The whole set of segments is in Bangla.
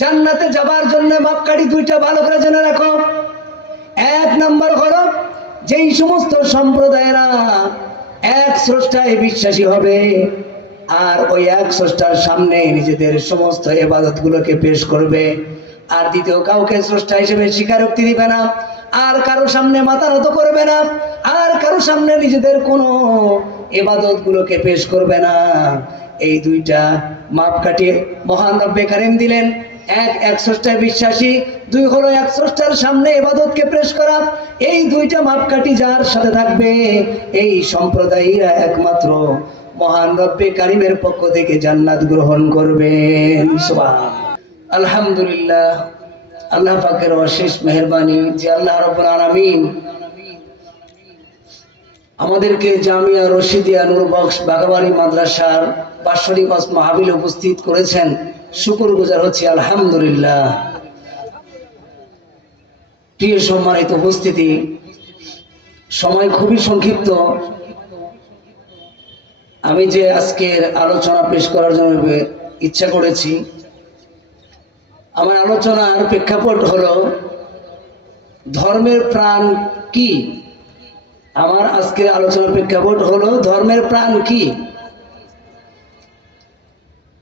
জান্নাতে যাবার জন্য মাপকাঠি দুইটা ভালো করে জেনে রাখো। এক নম্বর হলো, যেই সমস্ত সম্প্রদায়েরা এক স্রষ্টায় বিশ্বাসী হবে, আর ওই এক স্রষ্টার সামনে নিজেদের সমস্ত এবাদত গুলোকে পেশ করবে, আর দ্বিতীয় কাউকে স্রষ্টা হিসেবে স্বীকারোক্তি দিবে না, আর কারও সামনে মাথা নত করবে না, আর কারও সামনে নিজেদের কোনো এবাদত গুলোকে পেশ করবে না। এই দুইটা মাপকাঠি মহান রব্বে কারিম দিলেন। এক এক স্রষ্টায় বিশ্বাসী, দুই হলো এক স্রষ্টার সামনে এবাদতকে পেশ করা। এই দুইটা মাপকাঠি যার সাথে থাকবে, এই সম্প্রদায়ীরা একমাত্র মহান রব্বে কারিমের পক্ষ থেকে জান্নাত গ্রহণ করবেন। আলহামদুলিল্লাহ। আল্লাহ পাকের অশেষ মেহরবানি। যে আল্লাহ রব্বুল আলামিন আমাদেরকে জামিয়া রশিদিয়া নুরবক্স বাগাবাড়ি মাদ্রাসার বাৎসরিক মাহবিল উপস্থিত করেছেন। শুকুর গুজার হচ্ছে আলহামদুলিল্লাহ। প্রিয় সম্মানিত উপস্থিতি, সময় খুবই সংক্ষিপ্ত। আমি যে আজকের আলোচনা পেশ করার জন্য ইচ্ছা করেছি, আমার আলোচনার প্রেক্ষাপট হলো, ধর্মের প্রাণ কি? আমার আজকের আলোচনার প্রেক্ষাপট হলো, ধর্মের প্রাণ কি?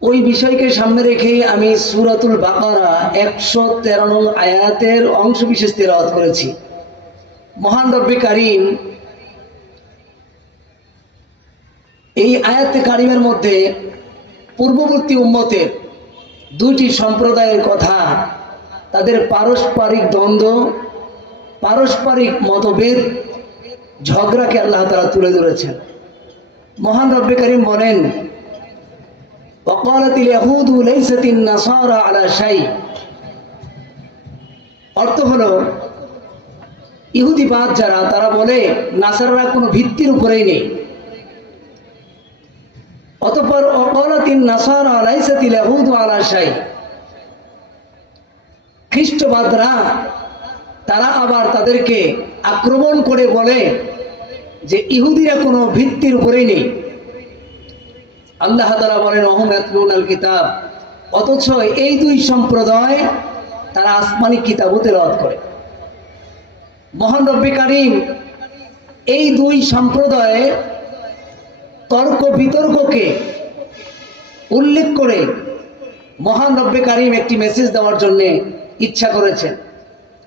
ওই বিষয়কে সামনে রেখেই আমি সুরাতুল বাকারা একশো তেরো নং আয়াতের অংশ বিশেষ তেলাওয়াত করেছি। মহান রব্বি কারিম এই আয়াতে কারিমের মধ্যে পূর্ববর্তী উম্মতের দুইটি সম্প্রদায়ের কথা, তাদের পারস্পরিক দ্বন্দ্ব, পারস্পরিক মতভেদ ঝগড়াকে আল্লাহ তারা তুলে ধরেছেন। মহান রব্বে করিম বলেন অকালতিল ইয়াহুদু লাইসাত নাসারা আলা শাই। অর্থ হলো ইহুদিবাদ যারা, তারা বলে, নাসাররা কোনো ভিত্তির উপরেই নেই। অতপর অকালতিন নাসারা লাইসাতিল ইয়াহুদু আলা শাই। খ্রিস্টবাদরা, তারা আবার তাদেরকে আক্রমণ করে বলে যে ইহুদিরা কোনো ভিত্তির উপরেই নেই। আল্লাহ তারা বলেন অহম ইয়াতলুন আল কিতাব। অথচ এই দুই সম্প্রদায় তারা আসমানি কিতাবও তেলাওয়াত করে। মহান রব্বি কারিম, এই দুই সম্প্রদায়ে তর্ক বিতর্ককে উল্লেখ করে মহান রব্বে কারিম একটি মেসেজ দেওয়ার জন্য ইচ্ছা করেছেন।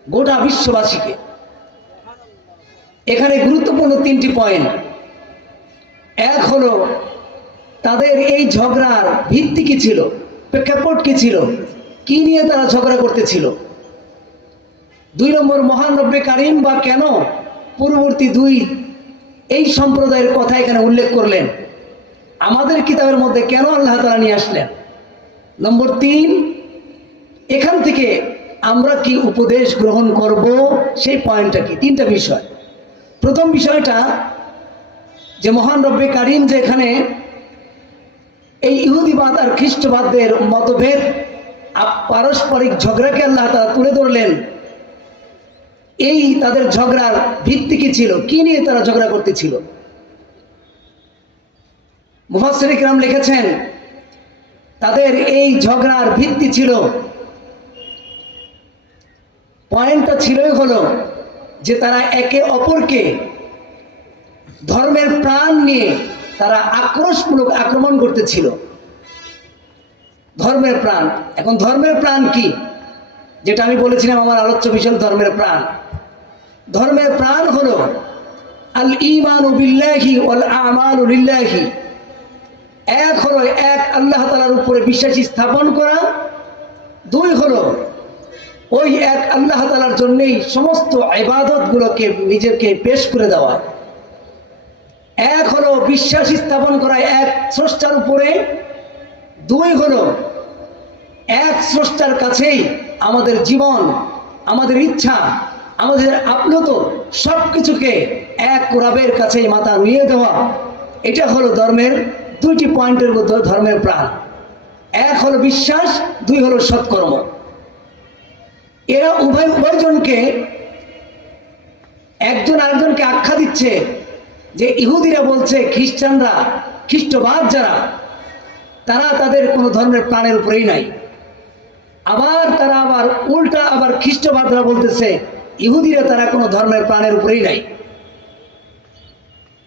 গোটা বিশ্ববাসীকে। এখানে গুরুত্বপূর্ণ তিনটি পয়েন্ট। এক হলো, তাদের এই ঝগড়ার ভিত্তি কি ছিল? প্রেক্ষাপট কি ছিল? কি নিয়ে তারা ঝগড়া করতেছিল? দুই নম্বর, মহান রব্বে কারিম বা কেন পূর্ববর্তী দুই এই সম্প্রদায়ের কথা এখানে উল্লেখ করলেন? আমাদের কিতাবের মধ্যে কেন আল্লাহ তালা নিয়ে আসলেন? নম্বর তিন, এখান থেকে আমরা কি উপদেশ গ্রহণ করব? সেই পয়েন্টটা কি? তিনটা বিষয়। প্রথম বিষয়টা যে মহান রব্বে কারিম যে এখানে এই ইহুদিবাদ আর খ্রিস্টবাদদের মতভেদ পারস্পরিক ঝগড়াকে আল্লাহ তারা তুলে ধরলেন, এই তাদের ঝগড়ার ভিত্তি কি ছিল? কি নিয়ে তারা ঝগড়া করতেছিল? মুফাসসির ইকরাম লিখেছেন, তাদের এই ঝগড়ার ভিত্তি ছিল, পয়েন্টটা ছিলই হলো যে তারা একে অপরকে ধর্মের প্রাণ নিয়ে তারা আক্রোশমূলক আক্রমণ করতেছিল। ধর্মের প্রাণ। এখন ধর্মের প্রাণ কি? যেটা আমি বলেছিলাম, আমার আলোচ্য বিষয় ধর্মের প্রাণ। ধর্মের প্রাণ হলো আল ইমান বিল্লাহি ওয়াল আমাল লিল্লাহি। এক হলো এক আল্লাহ তালার উপরে বিশ্বাসী স্থাপন করা। দুই হলো ওই এক আল্লাহ তালার জন্যেই সমস্ত ইবাদত গুলোকে নিজেকে পেশ করে দেওয়া। এক হলো বিশ্বাস স্থাপন করা, এক স্রষ্টার উপরে। দুই হলো এক স্রষ্টার কাছেই আমাদের জীবন, আমাদের ইচ্ছা, আমাদের আপ্লুত সব কিছুকে এক রাবের কাছেই মাথা নিয়ে দেওয়া। এটা হলো ধর্মের দুইটি পয়েন্টের মধ্যে ধর্মের প্রাণ। এক হলো বিশ্বাস, দুই হলো সৎকর্ম। এরা উভয় উভয়জনকে একজন আরেকজনকে আখ্যা দিচ্ছে যে ইহুদিরা বলছে, খ্রিস্টানরা, খ্রিস্টবাদ যারা, তারা তাদের কোনো ধর্মের প্রাণের উপরেই নাই। আবার তারা আবার উল্টা আবার খ্রিস্টবাদরা বলতেছে, ইহুদিরা তারা কোনো ধর্মের প্রাণের উপরেই নাই।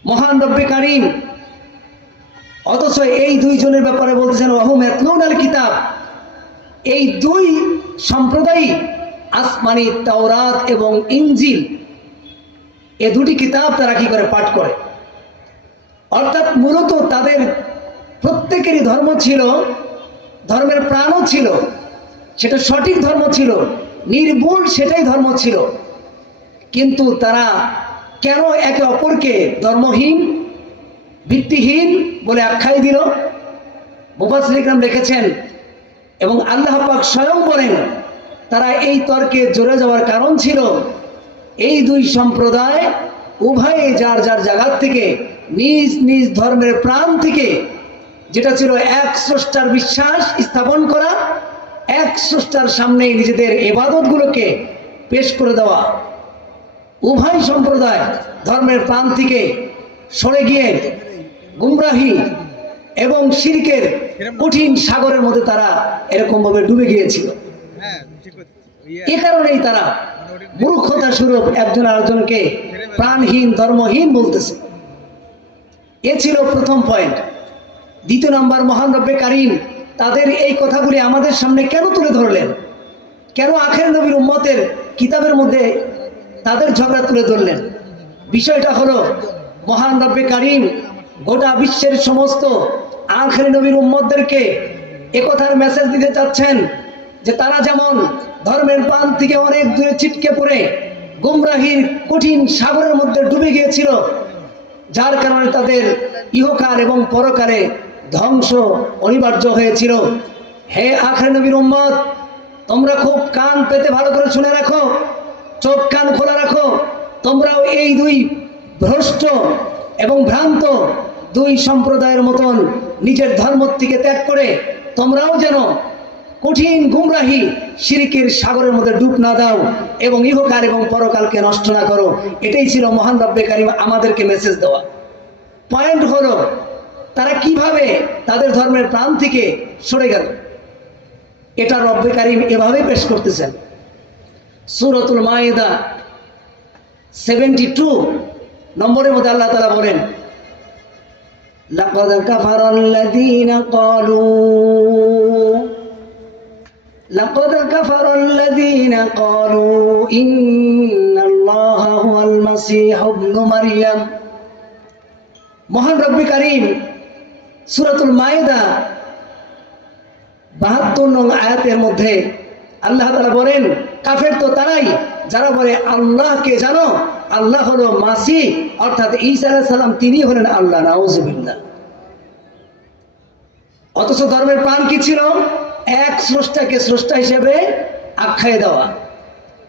মহান রব্বে কারিম, অথচ এই দুইজনের ব্যাপারে বলতেছেন অহম এতলুন আল কিতাব। এই দুই সম্প্রদায় আসমানি, তাওরাত এবং ইঞ্জিল এ দুটি কিতাব তারা কি করে পাঠ করে? অর্থাৎ মূলত তাদের প্রত্যেকেরই ধর্ম ছিল, ধর্মের প্রাণও ছিল, সেটা সঠিক ধর্ম ছিল, নির্ভুল সেটাই ধর্ম ছিল। কিন্তু তারা কেন একে অপরকে ধর্মহীন, ভিত্তিহীন বলে আখ্যায় দিল? মুফাসলিকরাম লিখেছেন, এবং আল্লাহ পাক স্বয়ং বলেন তারা এই তর্কে জোরে যাওয়ার কারণ ছিল, এই দুই সম্প্রদায় উভয়ে যার যার জায়গার থেকে, নিজ নিজ ধর্মের প্রাণ থেকে, যেটা ছিল এক স্রষ্টার বিশ্বাস স্থাপন করা, এক স্রষ্টার সামনে নিজেদের এবাদতগুলোকে পেশ করে দেওয়া। উভয় সম্প্রদায় ধর্মের প্রাণ থেকে সরে গিয়ে গুমরাহি এবং শিরকের কঠিন সাগরের মধ্যে তারা এরকম ভাবে ডুবে গিয়েছিল। এ কারণেই তারা মূর্খতা স্বরূপ একজন আরেকজনকে প্রাণহীন, ধর্মহীন বলতেছে। এ ছিল প্রথম পয়েন্ট দ্বিতীয় নম্বর, মহান রব্বে কারিম, তাদের এই কথাগুলি আমাদের সামনে কেন তুলে ধরলেন? কেন আখের নবীর উম্মতের কিতাবের মধ্যে তাদের ঝগড়া তুলে ধরলেন? বিষয়টা হলো, মহান রব্বে কারিম গোটা বিশ্বের সমস্ত আখের নবীর উম্মতদেরকে একথার মেসেজ দিতে চাচ্ছেন যে তারা যেমন ধর্মের প্রাণ থেকে অনেক দূরে ছিটকে পড়ে গুমরাহির কঠিন সাগরের মধ্যে ডুবে গিয়েছিল, যার কারণে তাদের ইহকাল এবং পরকালে ধ্বংস অনিবার্য হয়েছিল। হে আখরে নবীর উম্মত, তোমরা খুব কান পেতে ভালো করে শুনে রাখো, চোখ কান খোলা রাখো, তোমরাও এই দুই ভ্রষ্ট এবং ভ্রান্ত দুই সম্প্রদায়ের মতন নিজের ধর্ম থেকে ত্যাগ করে তোমরাও যেন কঠিন গুমরাহি শিরিকের সাগরের মধ্যে ডুব না দাও এবং ইহকাল এবং পরকালকে নষ্ট না করো এটাই ছিল মহান রব্বে কারিম আমাদেরকে মেসেজ দেওয়া পয়েন্ট হলো তারা কিভাবে তাদের ধর্মের প্রাণ থেকে সরে গেল এটা রব্বে কারিম এভাবে পেশ করতেছেন সুরতুল মায়েদা সেভেন্টি টু নম্বরের মধ্যে আল্লাহ তালা বলেন لقد كفر الذين قالوا لقد كفر الذين قالوا إن الله هو المسيح ابن مريم মহান রব্বি কারিম সুরাতুল মায়েদা বাহাত্তর নং আয়াতের মধ্যে আল্লাহ তালা বলেন কাফের তো তারাই যারা বলে আল্লাহকে জানো আল্লাহ হলো মাসি অর্থাৎ ঈসা আলাইহিস সালাম তিনি হলেন আল্লাহ নাউজুবিল্লাহ অথচ ধর্মের প্রাণ কি ছিল এক স্রষ্টাকে স্রষ্টা হিসেবে আখ্যায় দেওয়া।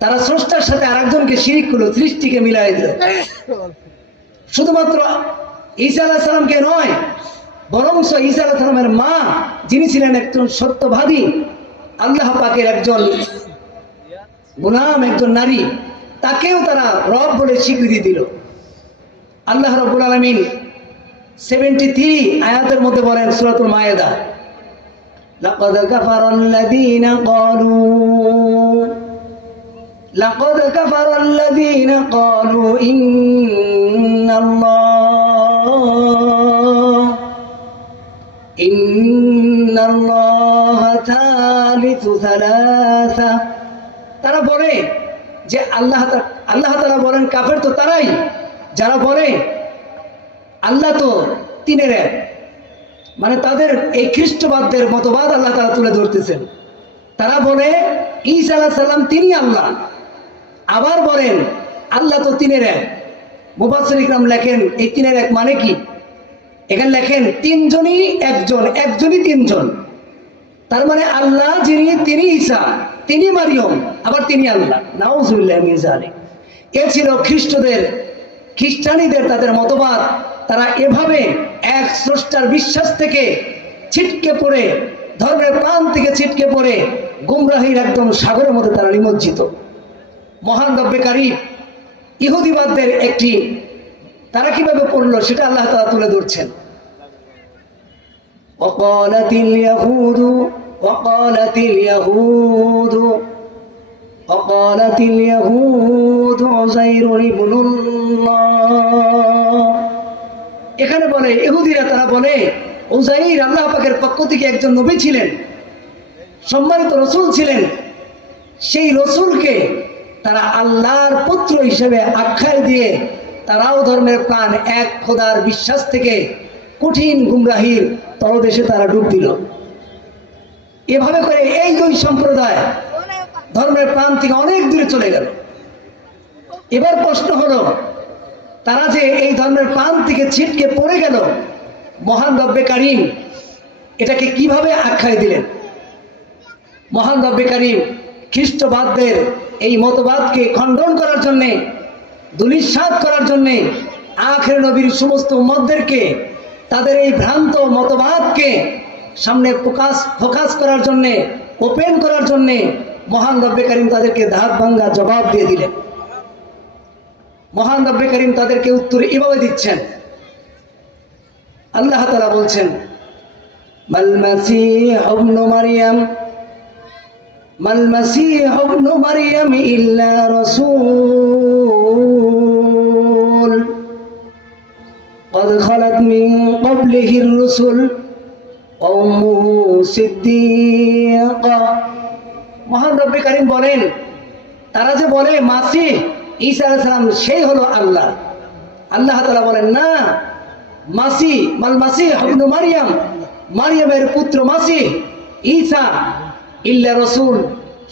তারা স্রষ্টার সাথে আরেকজনকে শিরিক করল, সৃষ্টিকে মিলাই দিল। শুধুমাত্র ঈসা আলাহ সালামকে নয় বরং ঈসা আলাহ সালামের মা, যিনি ছিলেন একজন সত্যবাদী, আল্লাহ পাকের একজন গুলাম, একজন নারী, তাকেও তারা রব বলে স্বীকৃতি দিল। আল্লাহ রব্বুল আলমিন সেভেন্টি থ্রি আয়াতের মধ্যে বলেন, সুরাতুল মায়েদা لقد كفر الذين قالوا لقد كفر الذين قالوا إن الله إن الله ثالث ثلاثة তারা বলে যে আল্লাহ তা- আল্লাহ তারা বলেন কাফের তো তারাই যারা বলে আল্লাহ তো তিনের এক মানে তাদের এই খ্রিস্টবাদদের মতবাদ আল্লাহ তারা তুলে ধরতেছেন। তারা বলে, ঈসা আলাহ সাল্লাম তিনি আল্লাহ। আবার বলেন, আল্লাহ তো তিনের এক। মুবাসির ইকরাম লেখেন, এই তিনের এক মানে কি? এখানে লেখেন, তিনজনই একজন, একজনই তিনজন। তার মানে আল্লাহ যিনি, তিনি ঈসা, তিনি মারিয়ম, আবার তিনি আল্লাহ। আলী এ ছিল খ্রিস্টদের, খ্রিস্টানীদের তাদের মতবাদ। তারা এভাবে এক স্রষ্টার বিশ্বাস থেকে ছিটকে পড়ে ধর্মের প্রাণ থেকে ছিটকে পড়ে গুমরাহির একদম সাগরের মধ্যে তারা নিমজ্জিত মহান রব্যকারী ইহুদিবাদদের একটি তারা কিভাবে পড়লো সেটা আল্লাহ তাআলা তুলে ধরছেন وقالت اليهود وقالت اليهود وقالت اليهود عزير ابن الله এখানে বলে ইহুদিরা তারা বলে উজাইর আল্লাহ পাকের পক্ষ থেকে একজন নবী ছিলেন, সম্মানিত রসুল ছিলেন। সেই রসুলকে তারা আল্লাহর পুত্র হিসেবে আখ্যায় দিয়ে তারাও ধর্মের প্রাণ এক খোদার বিশ্বাস থেকে কঠিন গুমরাহির তলদেশে তারা ডুব দিল। এভাবে করে এই দুই সম্প্রদায় ধর্মের প্রাণ থেকে অনেক দূরে চলে গেল। এবার প্রশ্ন হলো তারা যে এই ধর্মের প্রাণ থেকে ছিটকে পড়ে গেল, মহান রব্বে এটাকে কীভাবে আখ্যায় দিলেন? মহান রব্বে খ্রিস্টবাদদের এই মতবাদকে খণ্ডন করার জন্যে দুলিশ্বাদ করার জন্যে, আখের নবীর সমস্ত মতদেরকে তাদের এই ভ্রান্ত মতবাদকে সামনে ফোকাস ফোকাস করার জন্যে, ওপেন করার জন্যে মহান রব্বে তাদেরকে ধাত ভাঙ্গা জবাব দিয়ে দিলেন। মহান রব্বে করিম তাদেরকে উত্তর এভাবে দিচ্ছেন আল্লাহ তালা বলছেন মাল মাসিহ ইবনু মারিয়াম মাল মাসিহ ইবনু মারিয়াম ইল্লা রাসূল قد خلت من قبله الرسل وأمه صديقة মহান রব্বে কারিম বলেন তারা যে বলে মাসি ঈসা সেই হলো আল্লাহ। আল্লাহ তালা বলেন, না, মাসি মাল মাসি হবনু মারিয়াম, মারিয়ামের পুত্র মাসি ঈসা ইল্লা রসুল,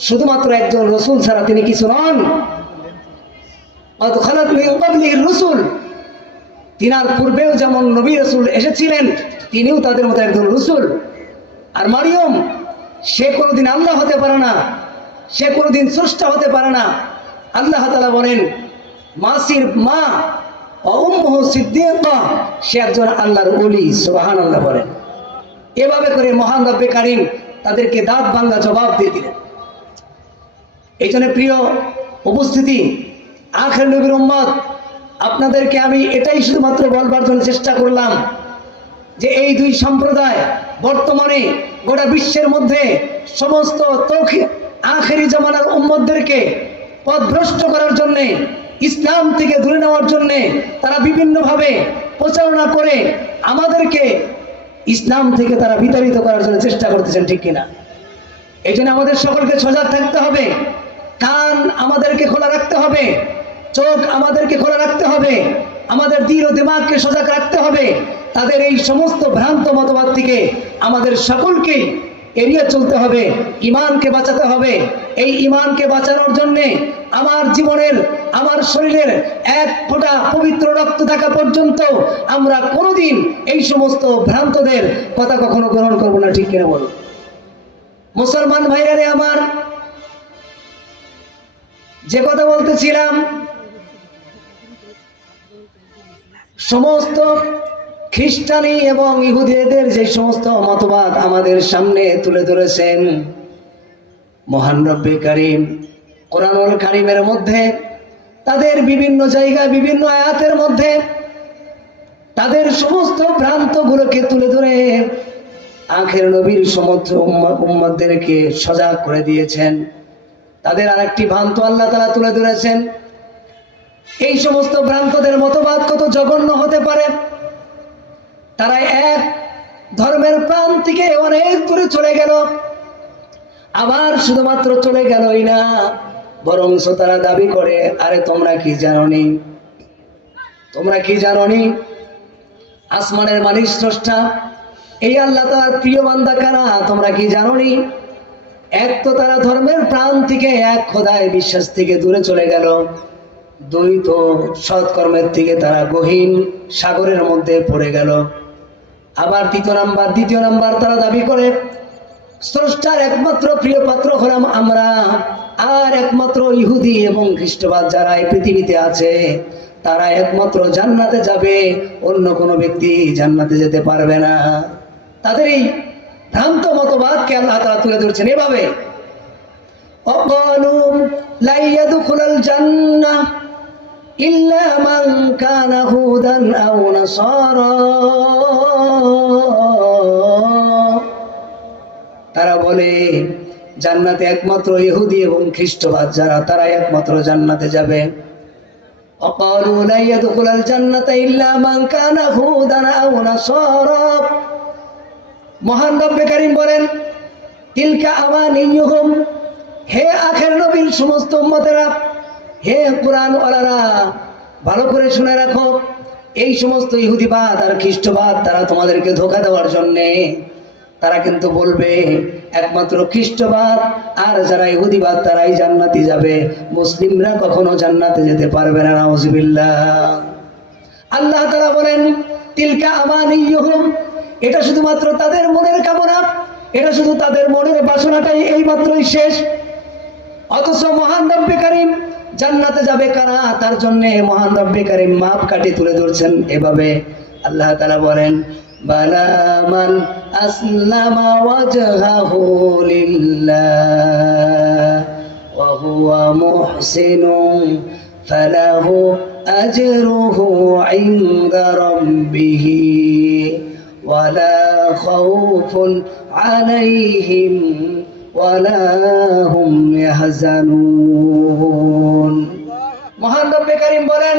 শুধুমাত্র একজন রসুল ছাড়া তিনি কিছু নন। রসুল, তিনার পূর্বেও যেমন নবী রসুল এসেছিলেন, তিনিও তাদের মতো একজন রসুল। আর মারিয়ম, সে কোনোদিন আল্লাহ হতে পারে না, সে কোনোদিন স্রষ্টা হতে পারে না। আল্লাহ তালা বলেন, মাসির মা অম্মহ সিদ্দিকা, সে একজন আল্লাহর অলি সুবাহান আল্লাহ বলেন। এভাবে করে মহান রব্বে কারিম তাদেরকে দাঁত ভাঙ্গা জবাব দিয়ে দিলেন। এই জন্য প্রিয় উপস্থিতি, আখের নবীর উম্মত, আপনাদেরকে আমি এটাই শুধুমাত্র বলবার জন্য চেষ্টা করলাম যে এই দুই সম্প্রদায় বর্তমানে গোটা বিশ্বের মধ্যে সমস্ত তৌখি- আখেরি জামানার উম্মতদেরকে পথভ্রষ্ট করার জন্যে, ইসলাম থেকে দূরে নেওয়ার জন্যে তারা বিভিন্নভাবে প্রচারণা করে আমাদেরকে ইসলাম থেকে তারা বিতাড়িত করার জন্য চেষ্টা করতেছেন, ঠিক কিনা? এই জন্য আমাদের সকলকে সজাগ থাকতে হবে, কান আমাদেরকে খোলা রাখতে হবে, চোখ আমাদেরকে খোলা রাখতে হবে, আমাদের দৃঢ় দিমাগকে সজাগ রাখতে হবে, তাদের এই সমস্ত ভ্রান্ত মতবাদ থেকে আমাদের সকলকে এড়িয়ে চলতে হবে ইমানকে বাঁচাতে হবে। এই ইমানকে বাঁচানোর জন্যে আমার জীবনের, আমার শরীরের এক ফোঁটা পবিত্র রক্ত থাকা পর্যন্ত আমরা কোনোদিন এই সমস্ত ভ্রান্তদের কথা কখনো গ্রহণ করব না, ঠিক কিনা বলুন? মুসলমান ভাইরা রে আমার যে কথা বলতেছিলাম, সমস্ত খ্রিস্টানি এবং ইহুদিদের যে সমস্ত মতবাদ আমাদের সামনে তুলে ধরেছেন, মহান রব্বে কারিম, কোরআনুল কারিমের মধ্যে, তাদের বিভিন্ন জায়গায় বিভিন্ন আয়াতের মধ্যে, তাদের সমস্ত ভ্রান্তগুলোকে তুলে ধরে আখের নবীর সমস্ত উম্মতদেরকে সজাগ করে দিয়েছেন। তাদের আরেকটি ভ্রান্ত আল্লাহ তারা তুলে ধরেছেন। এই সমস্ত ভ্রান্তদের মতবাদ কত জঘন্য হতে পারে? তারা এক ধর্মের প্রাণ থেকে অনেক দূরে চলে গেল। আবার শুধুমাত্র চলে গেলই না বরং তারা দাবি করে, আরে তোমরা কি জানোনি? তোমরা কি জানোনি? আসমানের মালিক স্রষ্টা, এই আল্লাহ তার প্রিয় বান্দা কারা? তোমরা কি জানোনি? এক তো তারা ধর্মের প্রাণ থেকে, এক খোদায় বিশ্বাস থেকে দূরে চলে গেল। দুই তো সৎকর্মের থেকে তারা গহীন সাগরের মধ্যে পড়ে গেল। আবার তৃতীয় নাম্বার, দ্বিতীয় নাম্বার তারা দাবি করে, স্রষ্টার একমাত্র প্রিয় পাত্র হলাম আমরা, আর একমাত্র ইহুদি এবং খ্রিস্টবাদ যারা এই পৃথিবীতে আছে, তারা একমাত্র জান্নাতে যাবে, অন্য কোনো ব্যক্তি জান্নাতে যেতে পারবে না। তাদের এই ভ্রান্ত মতবাদকে আল্লাহ তারা তুলে ধরছেন এভাবে অপনুম লাইয়াদুল জান্না إلا من كان هودا أو نصارى তারা বলে জান্নাতে একমাত্র ইহুদি এবং খ্রিস্টবাদ যারা তারা একমাত্র জান্নাতে যাবে وقالوا لا يدخل الجنة إلا من كان هودا أو نصارى মহান রব্বে কারিম বলেন তিলকা আমানিয়ুহুম হে আখের নবীর সমস্ত উম্মতেরা হে কোরআন ভালো করে শুনে রাখো। এই সমস্ত ইহুদিবাদ আর খ্রিস্টবাদ তারা তোমাদেরকে ধোকা দেওয়ার জন্যে, তারা কিন্তু বলবে, একমাত্র খ্রিস্টবাদ, আর যারা ইহুদিবাদ তারাই জান্নাতি যাবে। মুসলিমরা কখনো জান্নাতে যেতে পারবে না, নাউজুবিল্লাহ। আল্লাহ তারা বলেন, তিলকা আমানিয়ুহুম এটা শুধুমাত্র তাদের মনের কামনা, এটা শুধু তাদের মনের বাসনাটাই এই মাত্রই শেষ। অথচ মহান রব্বে কারিম জান্নাতে যাবে কারা? তার জন্য মহান রব্বে কারিম মাপ কাটি তুলে ধরছেন এভাবে। আল্লাহ তালা বলেন, বালা আসলামা ওয়াজহাহু লিল্লাহ, ওয়া হুয়া ফালাহু আজরুহু ইনদা ওয়ালা খাউফুন আলাইহিম ওয়ালা হুম ইয়াহজানুন মহান রব্বে করিম বলেন